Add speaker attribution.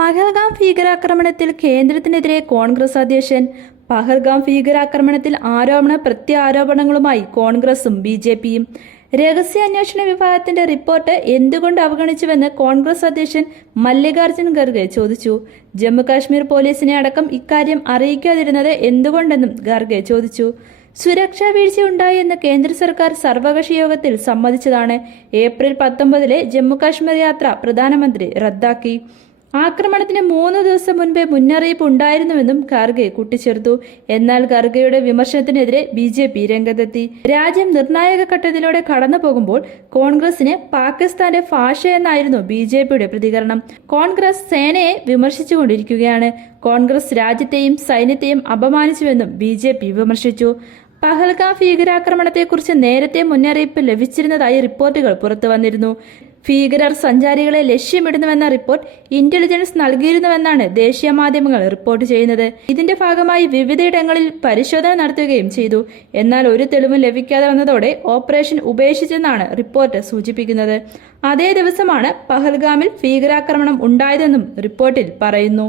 Speaker 1: പഹൽഗാം ഭീകരാക്രമണത്തിൽ കേന്ദ്രത്തിനെതിരെ കോൺഗ്രസ് അധ്യക്ഷൻ പഹൽഗാം ഭീകരാക്രമണത്തിൽ ആരോപണ പ്രത്യാരോപണങ്ങളുമായി കോൺഗ്രസും ബി ജെ പിയും. രഹസ്യാന്വേഷണ വിഭാഗത്തിന്റെ റിപ്പോർട്ട് എന്തുകൊണ്ട് അവഗണിച്ചുവെന്ന് കോൺഗ്രസ് അധ്യക്ഷൻ മല്ലികാർജുൻ ഖർഗെ ചോദിച്ചു. ജമ്മുകാശ്മീർ പോലീസിനെ അടക്കം ഇക്കാര്യം അറിയിക്കാതിരുന്നത് എന്തുകൊണ്ടെന്നും ഖർഗെ ചോദിച്ചു. സുരക്ഷാ വീഴ്ചയുണ്ടായെന്ന് കേന്ദ്ര സർക്കാർ സർവകക്ഷി യോഗത്തിൽ സമ്മതിച്ചതാണ്. ഏപ്രിൽ പത്തൊമ്പതിലെ ജമ്മുകാശ്മീർ യാത്ര പ്രധാനമന്ത്രി റദ്ദാക്കി. ആക്രമണത്തിന് മൂന്ന് ദിവസം മുൻപേ മുന്നറിയിപ്പ് ഉണ്ടായിരുന്നുവെന്നും ഖാർഗെ കൂട്ടിച്ചേർത്തു. എന്നാൽ ഖാർഗെയുടെ വിമർശനത്തിനെതിരെ ബി ജെ പി രംഗത്തെത്തി. രാജ്യം നിർണായക ഘട്ടത്തിലൂടെ കടന്നു പോകുമ്പോൾ കോൺഗ്രസിന് പാകിസ്ഥാന്റെ ഭാഷയെന്നായിരുന്നു ബി ജെ പിയുടെ പ്രതികരണം. കോൺഗ്രസ് സേനയെ വിമർശിച്ചുകൊണ്ടിരിക്കുകയാണ്. കോൺഗ്രസ് രാജ്യത്തെയും സൈന്യത്തെയും അപമാനിച്ചുവെന്നും ബി ജെ പി വിമർശിച്ചു. പഹൽഗാം ഭീകരാക്രമണത്തെക്കുറിച്ച് നേരത്തെ മുന്നറിയിപ്പ് ലഭിച്ചിരുന്നതായി റിപ്പോർട്ടുകൾ പുറത്തു വന്നിരുന്നു ഭീകരർ സഞ്ചാരികളെ ലക്ഷ്യമിടുന്നുവെന്ന റിപ്പോർട്ട് ഇന്റലിജൻസ് നൽകിയിരുന്നുവെന്നാണ് ദേശീയ മാധ്യമങ്ങൾ റിപ്പോർട്ട് ചെയ്യുന്നത്. ഇതിന്റെ ഭാഗമായി വിവിധയിടങ്ങളിൽ പരിശോധന നടത്തുകയും ചെയ്തു. എന്നാൽ ഒരു തെളിവും ലഭിക്കാതെ വന്നതോടെ ഓപ്പറേഷൻ ഉപേക്ഷിച്ചെന്നാണ് റിപ്പോർട്ട് സൂചിപ്പിക്കുന്നത്. അതേ ദിവസമാണ് പഹൽഗാമിൽ ഭീകരാക്രമണം ഉണ്ടായതെന്നും റിപ്പോർട്ടിൽ പറയുന്നു.